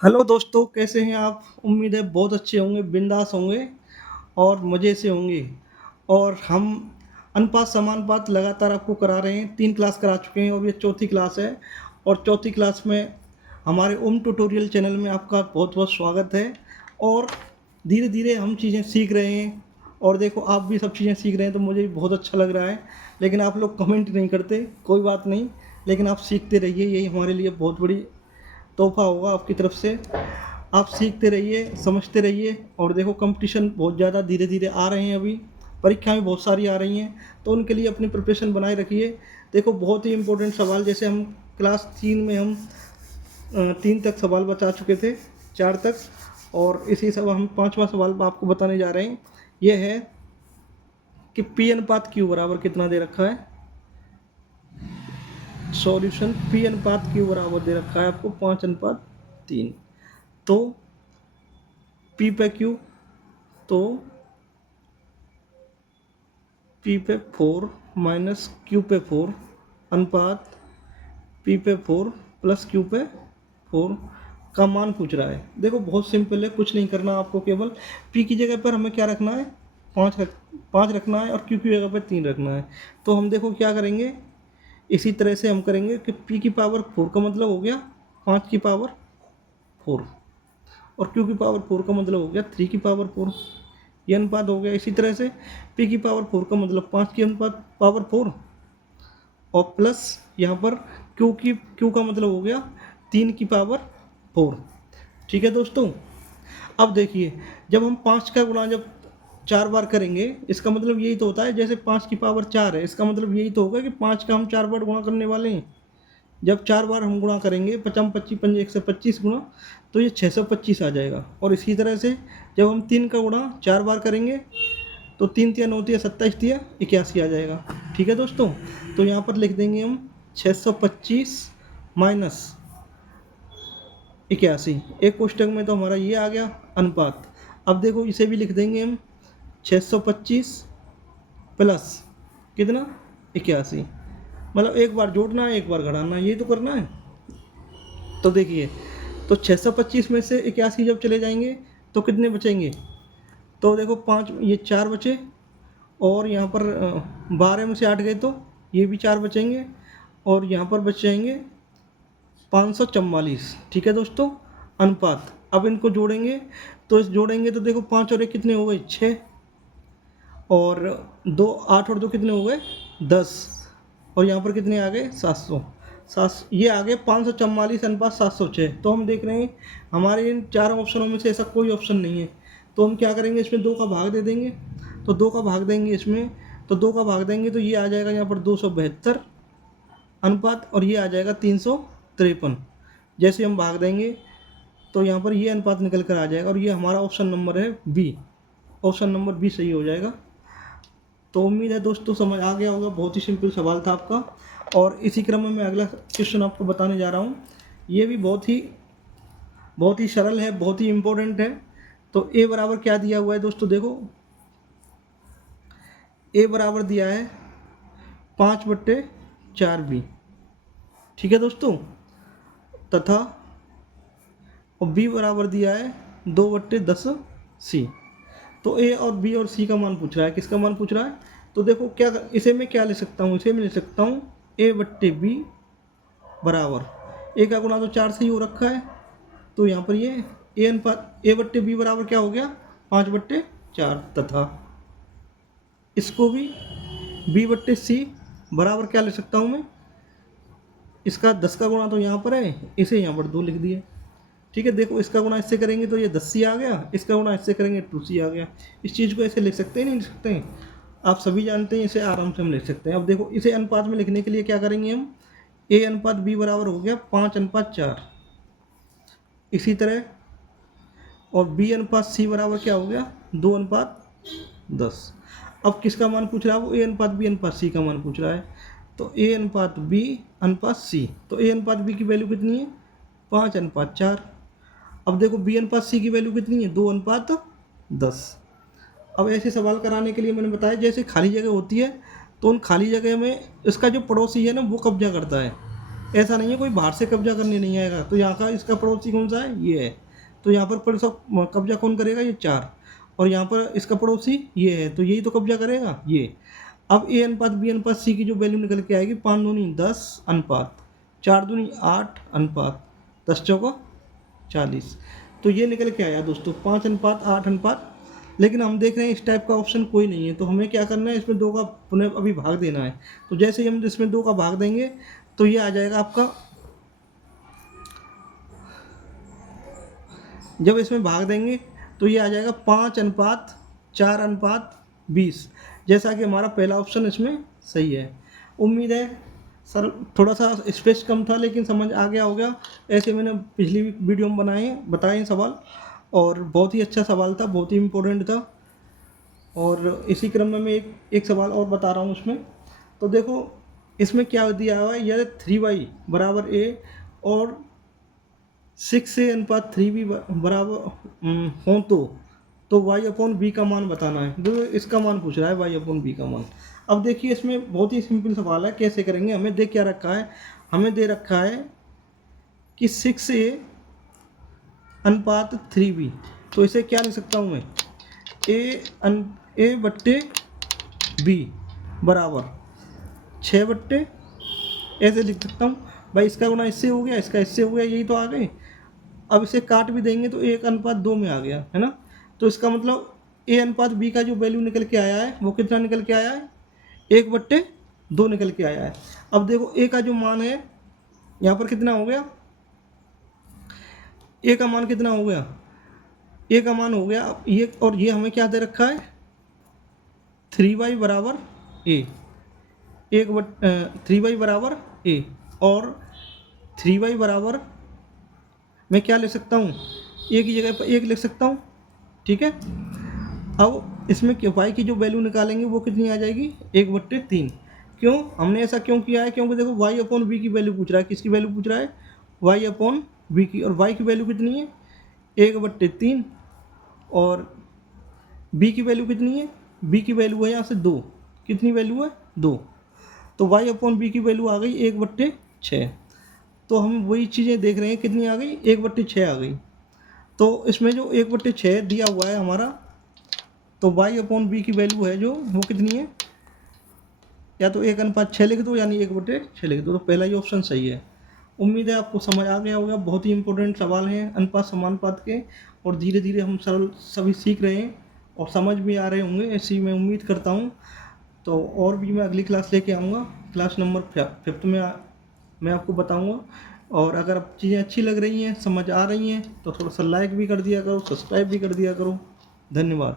Hello दोस्तों, कैसे हैं आप? उम्मीद है बहुत अच्छे होंगे, बिंदास होंगे और मज़े से होंगे। और हम अनुपात समानुपात लगातार आपको करा रहे हैं। 3 क्लास करा चुके हैं और ये चौथी क्लास है। और चौथी क्लास में हमारे ओम ट्यूटोरियल चैनल में आपका बहुत बहुत स्वागत है। और धीरे धीरे हम चीज़ें सीख रहे हैं। और देखो, आप भी सब चीज़ें सीख रहे हैं तो मुझे भी बहुत अच्छा लग रहा है। लेकिन आप लोग कमेंट नहीं करते, कोई बात नहीं। लेकिन आप सीखते रहिए, यही हमारे लिए बहुत बड़ी तोहफा होगा आपकी तरफ से। आप सीखते रहिए, समझते रहिए। और देखो, कंपटीशन बहुत ज़्यादा धीरे धीरे आ रहे हैं, अभी परीक्षाएं बहुत सारी आ रही हैं, तो उनके लिए अपनी प्रिपरेशन बनाए रखिए। देखो, बहुत ही इंपॉर्टेंट सवाल, जैसे हम क्लास 3 में हम 3 तक सवाल बचा चुके थे, 4 तक। और इसी सब हम 5वां सवाल आपको बताने जा रहे हैं। यह है कि पी अनुपात क्यू बराबर कितना दे रखा है। सॉल्यूशन पी अनुपात क्यू बराबर दे रखा है आपको 5:3। तो पी पे क्यू, तो पी पे 4 माइनस क्यू पे 4 अनुपात पी पे 4 प्लस क्यू पे 4 का मान पूछ रहा है। देखो, बहुत सिंपल है, कुछ नहीं करना आपको। केवल पी की जगह पर हमें क्या रखना है, 5 रखना है और क्यू की जगह पर 3 रखना है। तो हम देखो क्या करेंगे, इसी तरह से हम करेंगे कि पी की पावर 4 का मतलब हो गया 5 की पावर 4, और क्यू की पावर 4 का मतलब हो गया 3 की पावर 4। ये अनुपात हो गया। इसी तरह से पी की पावर 4 का मतलब 5 की अनुपात पावर 4, और प्लस यहाँ पर क्यू का मतलब हो गया 3 की पावर 4। ठीक है दोस्तों। अब देखिए, जब हम 5 का गुणा जब 4 बार करेंगे, इसका मतलब यही तो होता है, जैसे 5 की पावर 4 है, इसका मतलब यही तो होगा कि 5 का हम 4 बार गुणा करने वाले हैं। जब 4 बार हम गुणा करेंगे, 5 25 पंजे 125 गुणा, तो ये 625 आ जाएगा। और इसी तरह से जब हम 3 का गुणा 4 बार करेंगे, तो 3 तिया 9 तिया 27 तिया 81 आ जाएगा। ठीक है दोस्तों। तो यहाँ पर लिख देंगे हम 625 माइनस 81। एक कोष्टक में तो हमारा ये आ गया अनुपात। अब देखो, इसे भी लिख देंगे हम 625 प्लस कितना, 81। मतलब एक बार जोड़ना है, एक बार घटाना है, ये तो करना है। तो देखिए, तो 625 में से 81 जब चले जाएंगे तो कितने बचेंगे। तो देखो, 5 ये 4 बचे, और यहाँ पर 12 में से 8 गए तो ये भी 4 बचेंगे, और यहाँ पर बच जाएंगे 544। ठीक है दोस्तों। अनुपात, अब इनको जोड़ेंगे, तो इस जोड़ेंगे तो देखो 5 और 1 कितने हो गए, 6, और 2 8 और 2 कितने हो गए, 10, और यहाँ पर कितने आ गए, 700। ये आ गए 544 अनुपात 706। तो हम देख रहे हैं हमारे इन 4 ऑप्शनों में से ऐसा कोई ऑप्शन नहीं है। तो हम क्या करेंगे, इसमें 2 का भाग दे देंगे। तो 2 का भाग देंगे इसमें, तो 2 का भाग देंगे तो ये आ जाएगा यहाँ पर 272 अनुपात, और ये आ जाएगा 353। जैसे हम भाग देंगे तो यहाँ पर ये अनुपात निकल कर आ जाएगा, और ये हमारा ऑप्शन नंबर है बी। ऑप्शन नंबर बी सही हो जाएगा। तो उम्मीद है दोस्तों समझ आ गया होगा, बहुत ही सिंपल सवाल था आपका। और इसी क्रम में मैं अगला क्वेश्चन आपको बताने जा रहा हूँ। ये भी बहुत ही सरल है, बहुत ही इम्पोर्टेंट है। तो ए बराबर क्या दिया हुआ है दोस्तों, देखो ए बराबर दिया है 5/4 बी। ठीक है दोस्तों। तथा और बी बराबर दिया है 2/10 सी। तो ए और बी और सी का मान पूछ रहा है, किसका मान पूछ रहा है। तो देखो, क्या इसे मैं क्या ले सकता हूँ, इसे मैं ले सकता हूँ a/b बराबर, ए का गुणा तो 4 से ही हो रखा है, तो यहाँ पर ये ए अनुपात a/b बराबर क्या हो गया, 5/4। तथा इसको भी b/c बराबर क्या ले सकता हूँ मैं, इसका 10 का गुणा तो यहाँ पर है, इसे यहाँ पर 2 लिख दिए। ठीक है। देखो, इसका गुणा इससे करेंगे तो ये 10c आ गया, इसका गुणा इससे करेंगे 2c आ गया। इस चीज़ को ऐसे लिख सकते हैं, नहीं लिख सकते हैं, आप सभी जानते हैं, इसे आराम से हम लिख सकते हैं। अब देखो, इसे अनुपात में लिखने के लिए क्या करेंगे हम, a अनुपात b बराबर हो गया 5:4। इसी तरह और b अनुपात c बराबर क्या हो गया, 2:10। अब किसका मान पूछ रहा है वो, a अनुपात b अनुपात c का मान पूछ रहा है। तो a अनुपात b अनुपात c, तो a अनुपात b की वैल्यू कितनी है, 5:4। अब देखो, बी अनुपात सी की वैल्यू कितनी है, 2:10। अब ऐसे सवाल कराने के लिए मैंने बताया, जैसे खाली जगह होती है तो उन खाली जगह में इसका जो पड़ोसी है ना वो कब्जा करता है। ऐसा नहीं है कोई बाहर से कब्जा करने नहीं आएगा। तो यहाँ का इसका पड़ोसी कौन सा है, ये है। तो यहाँ पर कब्जा कौन करेगा, ये 4। और यहाँ पर इसका पड़ोसी ये है, तो यही तो कब्जा करेगा ये। अब ए अनुपात बी अनुपात सी की जो वैल्यू निकल के आएगी, 5 दूनी 10 अनुपात 4 दूनी 8 अनुपात 10 चौका 40। तो ये निकल के आया दोस्तों 5 अनुपात 8 अनुपात। लेकिन हम देख रहे हैं इस टाइप का ऑप्शन कोई नहीं है, तो हमें क्या करना है, इसमें 2 का पुनः अभी भाग देना है। तो जैसे ही हम इसमें 2 का भाग देंगे तो ये आ जाएगा आपका, जब इसमें भाग देंगे तो ये आ जाएगा 5 अनुपात 4 अनुपात 20, जैसा कि हमारा पहला ऑप्शन इसमें सही है। उम्मीद है सर थोड़ा सा स्पेस कम था लेकिन समझ आ गया होगा। ऐसे मैंने पिछली वीडियो में बताए सवाल, और बहुत ही अच्छा सवाल था, बहुत ही इम्पोर्टेंट था। और इसी क्रम में मैं एक सवाल और बता रहा हूँ उसमें। तो देखो इसमें क्या दिया हुआ है, यदि 3y बराबर a और 6a अनुपात 3b बराबर हों तो y अपॉन b का मान बताना है। जो इसका मान पूछ रहा है, y अपॉन b का मान। अब देखिए इसमें बहुत ही सिंपल सवाल है, कैसे करेंगे। हमें दे क्या रखा है, हमें दे रखा है कि 6a अनुपात 3b। तो इसे क्या लिख सकता हूँ मैं, a बट्टे b बराबर 6 बट्टे, ऐसे लिख सकता हूँ भाई। इसका गुना इससे हो गया, इसका इससे हो गया, यही तो आ गए। अब इसे काट भी देंगे तो 1 अनुपात 2 में आ गया, है ना। तो इसका मतलब a अनुपात b का जो वैल्यू निकल के आया है वो कितना निकल के आया है, 1 बट्टे 2 निकल के आया है। अब देखो a का जो मान है यहाँ पर कितना हो गया, a का मान कितना हो गया, a का मान हो गया ये, और ये हमें क्या दे रखा है 3y बराबर a, 3y बराबर a, और 3y बराबर मैं क्या ले सकता हूँ, a की जगह पर 1 लिख सकता हूँ, ठीक है। अब इसमें y की जो वैल्यू निकालेंगे वो कितनी आ जाएगी, 1 बट्टे 3। क्यों, हमने ऐसा क्यों किया है, क्योंकि देखो y अपॉन b की वैल्यू पूछ रहा है। किसकी वैल्यू पूछ रहा है, y अपॉन b की, और y की वैल्यू कितनी है 1 बट्टे 3, और b की वैल्यू कितनी है, b की वैल्यू है यहाँ से 2। कितनी वैल्यू है, 2। तो y अपॉन b की वैल्यू आ गई 1 बट्टे 6। तो हम वही चीज़ें देख रहे हैं, कितनी आ गई, 1 बट्टे 6 आ गई। तो इसमें जो 1 बट्टे 6 दिया हुआ है हमारा, तो y अपॉन b की वैल्यू है जो, वो कितनी है, या तो 1 अनुपात 6 लिख दो, यानी 1 बट्टे 6 लिख दो। तो पहला ही ऑप्शन सही है। उम्मीद है आपको समझ आ गया होगा। बहुत ही इंपॉर्टेंट सवाल हैं अनुपात समानुपात के, और धीरे धीरे हम सरल सभी सीख रहे हैं और समझ भी आ रहे होंगे, ऐसी मैं उम्मीद करता हूँ। तो और भी मैं अगली क्लास लेके आऊँगा, क्लास नंबर 5 में मैं आपको बताऊँगा। और अगर अब चीज़ें अच्छी लग रही हैं, समझ आ रही हैं, तो थोड़ा सा लाइक भी कर दिया करो, सब्सक्राइब भी कर दिया करो। धन्यवाद।